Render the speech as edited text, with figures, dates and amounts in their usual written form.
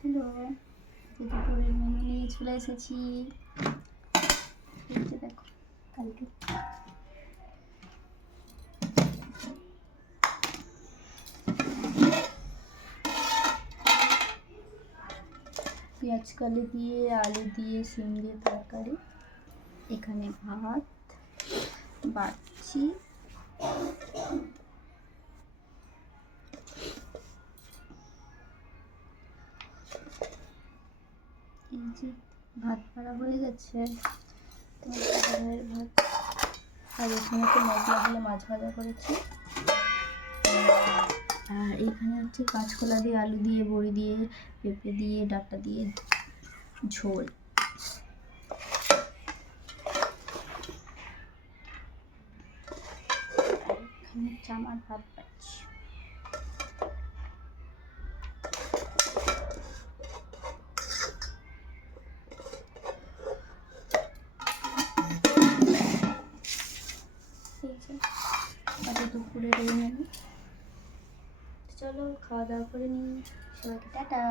Hello, দুপুরের menu নিয়ে চলে এসেছি। এই যে দেখো, কালকে পেঁয়াজ কালি দিয়ে, আলু দিয়ে, সিম দিয়ে তরকারি। এখানে ভাত বাড়ছি। এই যে ভাত বাড়া হয়ে গেছে, ভাত। আর এখানে তো মশলা দিয়ে মাছ ভাজা করেছি। আর এখানে হচ্ছে কাঁচকলা দিয়ে, আলু দিয়ে, বড়ি দিয়ে, পেঁপে দিয়ে, ডাঁটা দিয়ে ঝোল। আর এখানে হচ্ছে আমার ভাত পাচ্ছি। আজ দুপুরের এই মেনু। চলো খাওয়া দাওয়া করে নিই। সবাইকে টাটা।